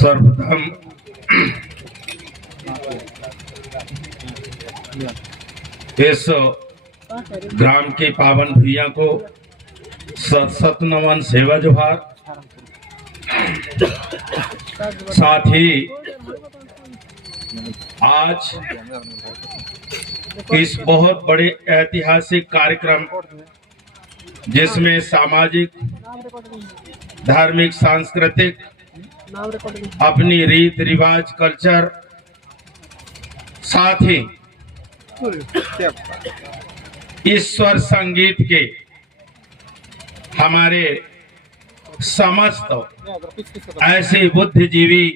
सर्वप्रथम इस ग्राम के पावन भैया को सत नमन सेवा जोहार। साथ ही आज इस बहुत बड़े ऐतिहासिक कार्यक्रम जिसमें सामाजिक, धार्मिक, सांस्कृतिक अपनी रीत रिवाज, कल्चर, साथ ही ईश्वर संगीत के हमारे समस्त ऐसे बुद्धिजीवी,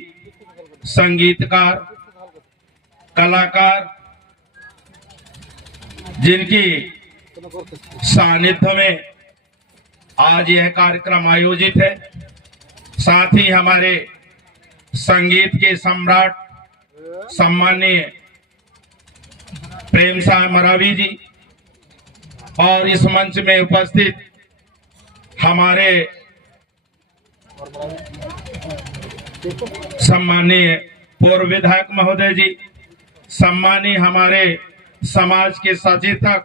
संगीतकार, कलाकार जिनकी सानिध्य में आज यह कार्यक्रम आयोजित है। साथ ही हमारे संगीत के सम्राट सम्माननीय प्रेम साह मरावी जी और इस मंच में उपस्थित हमारे सम्माननीय पूर्व विधायक महोदय जी, सम्माननीय हमारे समाज के सचेतक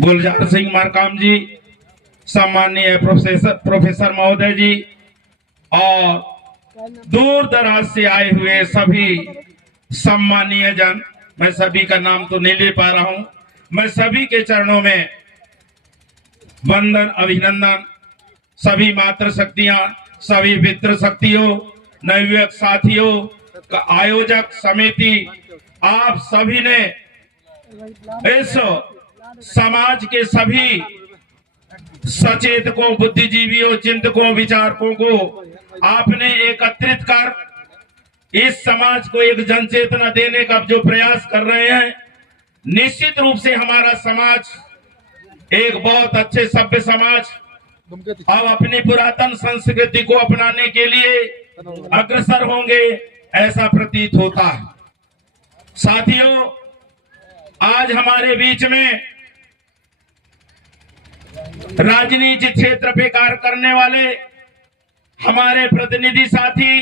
गुलजार सिंह मरकाम जी, सम्माननीय प्रोफेसर महोदय जी और दूर दराज से आए हुए सभी सम्मानीय जन, मैं सभी का नाम तो नहीं ले पा रहा हूं। मैं सभी के चरणों में वंदन, अभिनंदन। सभी मातृ शक्तियां, सभी पितृ शक्तियों, नवयुवक साथियों, आयोजक समिति, आप सभी ने इस समाज के सभी सचेतकों, बुद्धिजीवियों, चिंतकों, विचारकों को आपने एकत्रित कर इस समाज को एक जनचेतना देने का जो प्रयास कर रहे हैं, निश्चित रूप से हमारा समाज एक बहुत अच्छे सभ्य समाज अब अपनी पुरातन संस्कृति को अपनाने के लिए अग्रसर होंगे, ऐसा प्रतीत होता है। साथियों, आज हमारे बीच में राजनीतिक क्षेत्र पे कार्य करने वाले हमारे प्रतिनिधि साथी,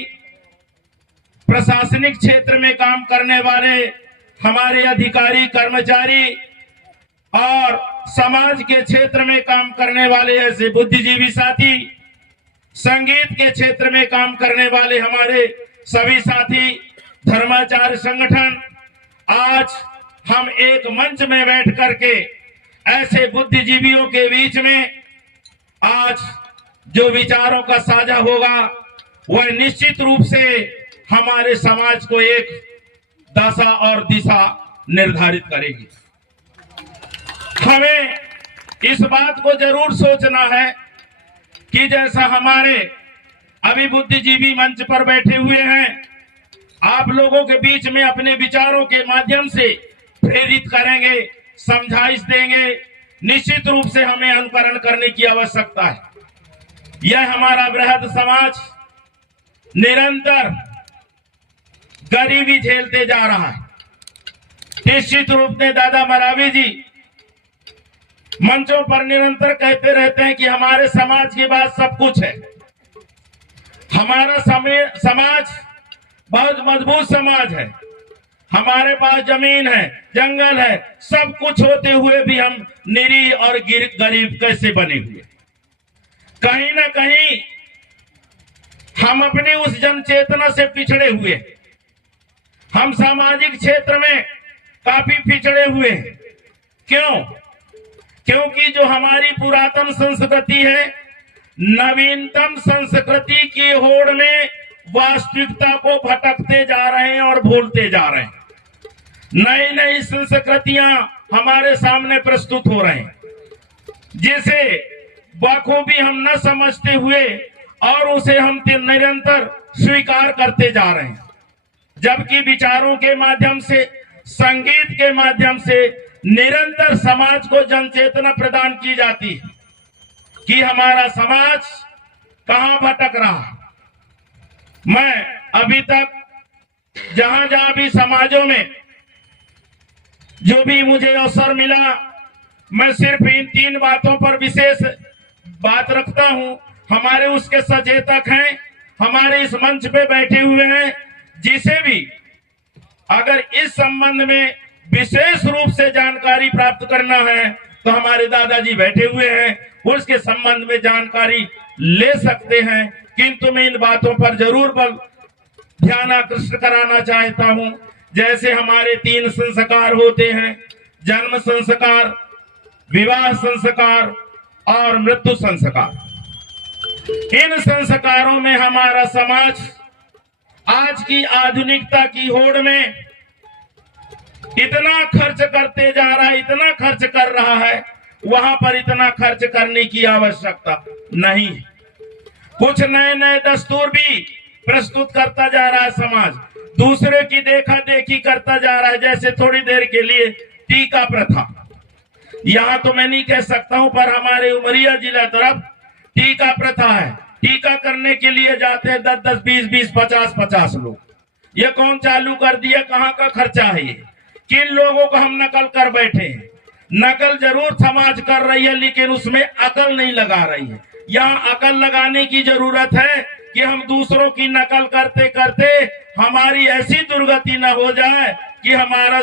प्रशासनिक क्षेत्र में काम करने वाले हमारे अधिकारी, कर्मचारी और समाज के क्षेत्र में काम करने वाले ऐसे बुद्धिजीवी साथी, संगीत के क्षेत्र में काम करने वाले हमारे सभी साथी, धर्माचार्य संगठन, आज हम एक मंच में बैठ करके ऐसे बुद्धिजीवियों के बीच में आज जो विचारों का साझा होगा वह निश्चित रूप से हमारे समाज को एक दशा और दिशा निर्धारित करेगी। हमें इस बात को जरूर सोचना है कि जैसा हमारे अभी बुद्धिजीवी मंच पर बैठे हुए हैं, आप लोगों के बीच में अपने विचारों के माध्यम से प्रेरित करेंगे, समझाइश देंगे। निश्चित रूप से हमें अनुकरण करने की आवश्यकता है। यह हमारा बृहद समाज निरंतर गरीबी झेलते जा रहा है। निश्चित रूप से दादा मरावी जी मंचों पर निरंतर कहते रहते हैं कि हमारे समाज के पास सब कुछ है, हमारा समाज बहुत मजबूत समाज है, हमारे पास जमीन है, जंगल है, सब कुछ होते हुए भी हम निरीह और गरीब कैसे बने हुए। कहीं ना कहीं हम अपनी उस जनचेतना से पिछड़े हुए, हम सामाजिक क्षेत्र में काफी पिछड़े हुए हैं। क्यों? क्योंकि जो हमारी पुरातन संस्कृति है, नवीनतम संस्कृति की होड़ में वास्तविकता को भटकते जा रहे हैं और भूलते जा रहे हैं। नई नई संस्कृतियां हमारे सामने प्रस्तुत हो रहे हैं, जिसे बखूबी हम न समझते हुए और उसे हम निरंतर स्वीकार करते जा रहे हैं। जबकि विचारों के माध्यम से, संगीत के माध्यम से निरंतर समाज को जनचेतना प्रदान की जाती है कि हमारा समाज कहां भटक रहा है। मैं अभी तक जहां जहां भी समाजों में जो भी मुझे अवसर मिला, मैं सिर्फ इन 3 बातों पर विशेष बात रखता हूं। हमारे उसके सचेतक हैं, हमारे इस मंच पे बैठे हुए हैं, जिसे भी अगर इस संबंध में विशेष रूप से जानकारी प्राप्त करना है तो हमारे दादाजी बैठे हुए हैं, उसके संबंध में जानकारी ले सकते हैं। किंतु मैं इन बातों पर जरूर ध्यान आकृष्ट कराना चाहता हूं। जैसे हमारे 3 संस्कार होते हैं, जन्म संस्कार, विवाह संस्कार और मृत्यु संस्कार। इन संस्कारों में हमारा समाज आज की आधुनिकता की होड़ में इतना खर्च करते जा रहा है, इतना खर्च कर रहा है, वहां पर इतना खर्च करने की आवश्यकता नहीं। कुछ नए नए दस्तूर भी प्रस्तुत करता जा रहा है समाज, दूसरे की देखा देखी करता जा रहा है। जैसे थोड़ी देर के लिए टीका प्रथा, यहाँ तो मैं नहीं कह सकता हूं, पर हमारे उमरिया जिला तरफ टीका प्रथा है। टीका करने के लिए जाते हैं 10-10, 20-20, 50-50 लोग। ये कौन चालू कर दिया? कहाँ का खर्चा है ये? किन लोगों को हम नकल कर बैठे हैं? नकल जरूर समाज कर रही है, लेकिन उसमें अकल नहीं लगा रही है। यहाँ अकल लगाने की जरूरत है कि हम दूसरों की नकल करते करते हमारी ऐसी दुर्गति न हो जाए कि हमारा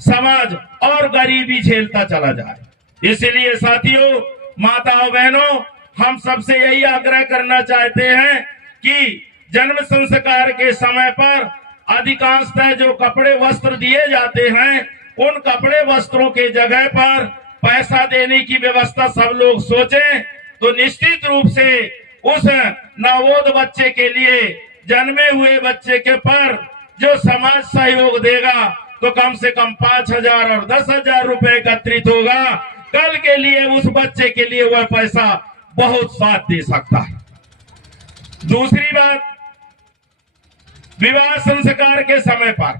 समाज और गरीबी झेलता चला जाए। इसलिए साथियों, माताओं, बहनों, हम सबसे यही आग्रह करना चाहते हैं कि जन्म संस्कार के समय पर अधिकांशतः जो कपड़े वस्त्र दिए जाते हैं, उन कपड़े वस्त्रों के जगह पर पैसा देने की व्यवस्था सब लोग सोचें तो निश्चित रूप से उस नवोद बच्चे के लिए, जन्मे हुए बच्चे के पर जो समाज सहयोग देगा तो कम से कम 5,000 और 10,000 रुपए एकत्रित होगा। कल के लिए उस बच्चे के लिए वह पैसा बहुत साथ दे सकता है। दूसरी बात, विवाह संस्कार के समय पर,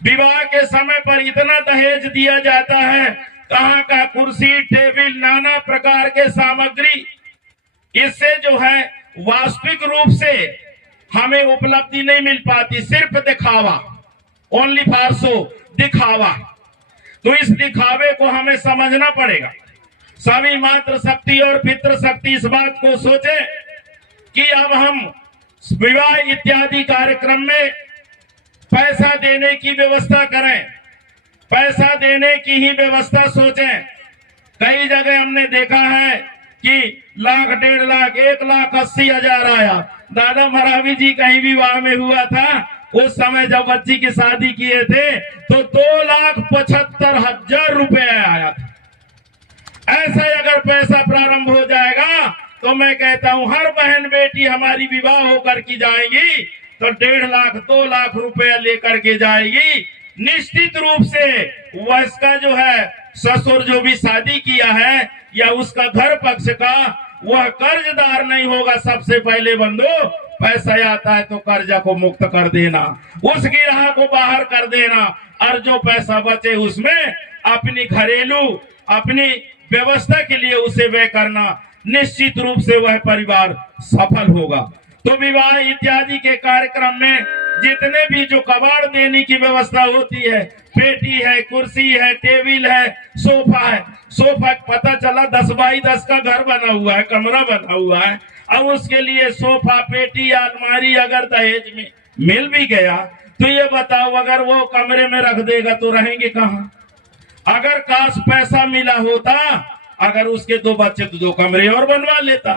विवाह के समय पर इतना दहेज दिया जाता है, कहाँ का कुर्सी, टेबल, नाना प्रकार के सामग्री। इससे जो है वास्तविक रूप से हमें उपलब्धि नहीं मिल पाती, सिर्फ दिखावा, ओनली फॉर शो, दिखावा। तो इस दिखावे को हमें समझना पड़ेगा। सभी मातृ शक्ति और पितृ शक्ति इस बात को सोचे कि अब हम विवाह इत्यादि कार्यक्रम में पैसा देने की व्यवस्था करें, पैसा देने की ही व्यवस्था सोचें। कई जगह हमने देखा है कि 1,00,000, 1.5 लाख, 1,80,000 आया। दादा महारावी जी कहीं विवाह में हुआ था, उस समय जब बच्ची की शादी किए थे तो 2,75,000 रुपए आया था। ऐसा अगर पैसा प्रारंभ हो जाएगा तो मैं कहता हूं हर बहन बेटी हमारी विवाह होकर की जाएगी तो 1.5 लाख, 2 लाख रुपया लेकर के जाएगी। निश्चित रूप से वह इसका जो है ससुर जो भी शादी किया है या उसका घर पक्ष का, वह कर्जदार नहीं होगा। सबसे पहले बंधु, पैसा आता है तो कर्जा को मुक्त कर देना, उस गिरह को बाहर कर देना, और जो पैसा बचे उसमें अपनी घरेलू, अपनी व्यवस्था के लिए उसे व्यय करना। निश्चित रूप से वह परिवार सफल होगा। तो विवाह इत्यादि के कार्यक्रम में जितने भी जो कबाड़ देने की व्यवस्था होती है, पेटी है, कुर्सी है, टेबल है, सोफा है। सोफा पता चला 10 बाई 10 का घर बना हुआ है, कमरा बना हुआ है, अब उसके लिए सोफा, पेटी, अलमारी अगर दहेज में मिल भी गया तो ये बताओ, अगर वो कमरे में रख देगा तो रहेंगे कहाँ? अगर काश पैसा मिला होता, अगर उसके 2 बच्चे तो 2 कमरे और बनवा लेता,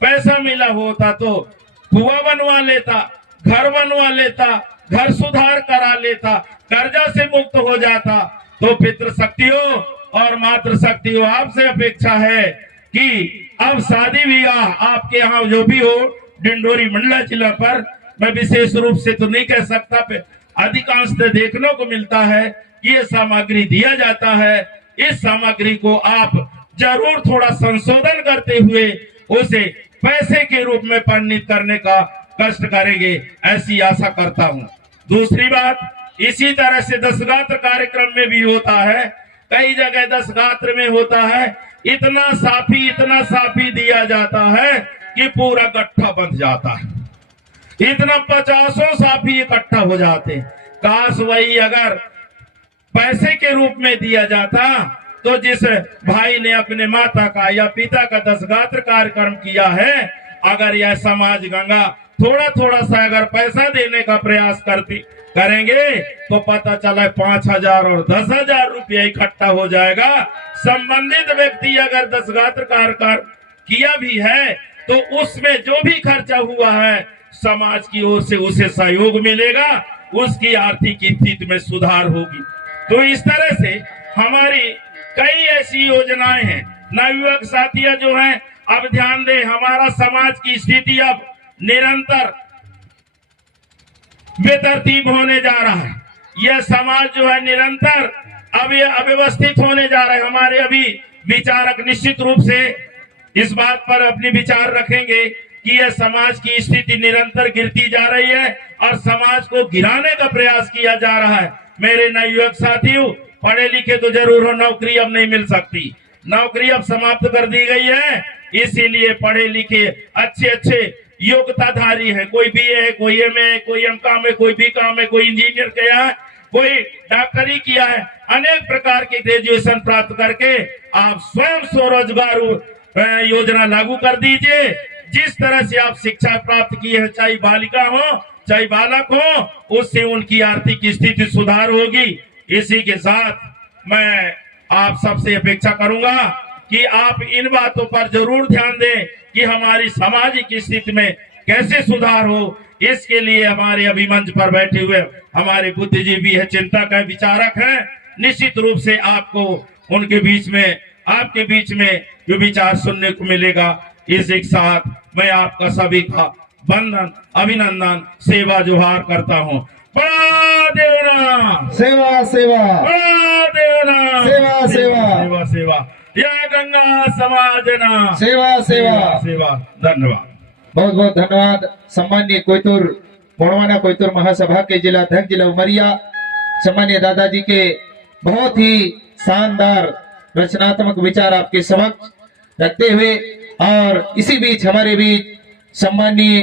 पैसा मिला होता तो कुआं बनवा लेता, घर बनवा लेता, घर सुधार करा लेता, कर्जा से मुक्त हो जाता। तो पितृशक्तियों और मातृशक्तियों, आपसे अपेक्षा है कि अब शादी विवाह आपके यहाँ जो भी हो, डिंडोरी मंडला जिला पर, मैं विशेष रूप से तो नहीं कह सकता, अधिकांशतः देखने को मिलता है कि ये सामग्री दिया जाता है। इस सामग्री को आप जरूर थोड़ा संशोधन करते हुए उसे पैसे के रूप में परिणित करने का कष्ट करेंगे, ऐसी आशा करता हूँ। दूसरी बात, इसी तरह से दशगात्र कार्यक्रम में भी होता है, कई जगह दशगात्र में होता है, इतना साफी दिया जाता है कि पूरा गट्ठा बन जाता है, इतना 50 साफी इकट्ठा हो जाते। काश वही अगर पैसे के रूप में दिया जाता तो जिस भाई ने अपने माता का या पिता का दशगात्र कार्यक्रम किया है, अगर यह समाज गंगा थोड़ा थोड़ा सा अगर पैसा देने का प्रयास करेंगे तो पता चला 5,000 और 10,000 रुपया इकट्ठा हो जाएगा। संबंधित व्यक्ति अगर 10 गात्र कार्य किया भी है तो उसमें जो भी खर्चा हुआ है समाज की ओर से उसे सहयोग मिलेगा, उसकी आर्थिक स्थिति में सुधार होगी। तो इस तरह से हमारी कई ऐसी योजनाएं हैं। नवयुवक साथियां जो हैं, अब ध्यान दें, हमारा समाज की स्थिति अब निरंतर बेतरतीब होने जा रहा है। यह समाज जो है निरंतर अब ये अव्यवस्थित होने जा रहा है। हमारे अभी विचारक निश्चित रूप से इस बात पर अपने विचार रखेंगे कि यह समाज की स्थिति निरंतर गिरती जा रही है और समाज को गिराने का प्रयास किया जा रहा है। मेरे नवयुवक साथियों, पढ़े लिखे तो जरूर हो, नौकरी अब नहीं मिल सकती, नौकरी अब समाप्त कर दी गई है। इसीलिए पढ़े लिखे अच्छे अच्छे योग्यताधारी है, कोई बीए है, कोई एमए है, कोई एमकॉम है, कोई बीकॉम है, कोई इंजीनियर किया है, कोई डॉक्टरी किया है, अनेक प्रकार के ग्रेजुएशन प्राप्त करके आप स्वयं स्वरोजगार योजना लागू कर दीजिए। जिस तरह से आप शिक्षा प्राप्त की है, चाहे बालिका हो चाहे बालक हो, उससे उनकी आर्थिक स्थिति सुधार होगी। इसी के साथ मैं आप सबसे अपेक्षा करूंगा कि आप इन बातों पर जरूर ध्यान दें कि हमारी सामाजिक स्थिति में कैसे सुधार हो। इसके लिए हमारे अभी मंच पर बैठे हुए हमारे बुद्धिजीवी है, चिंतक है, विचारक है, निश्चित रूप से आपको उनके बीच में, आपके बीच में जो विचार सुनने को मिलेगा। इसी के साथ मैं आपका सभी का वंदन, अभिनंदन, सेवा जोहार करता हूँ। बड़ा देवना सेवा सेवा, बड़ा देवना सेवा सेवा, सेवा सेवा, या गंगा समाजना सेवा सेवा सेवा। धन्यवाद, बहुत बहुत धन्यवाद। सम्मान्य कोयतुर मोड़वाना कोयतुर महासभा के जिलाध्यक्ष जिला उमरिया सम्मान्य दादाजी के बहुत ही शानदार रचनात्मक विचार आपके समक्ष रखते हुए, और इसी बीच हमारे बीच सम्माननीय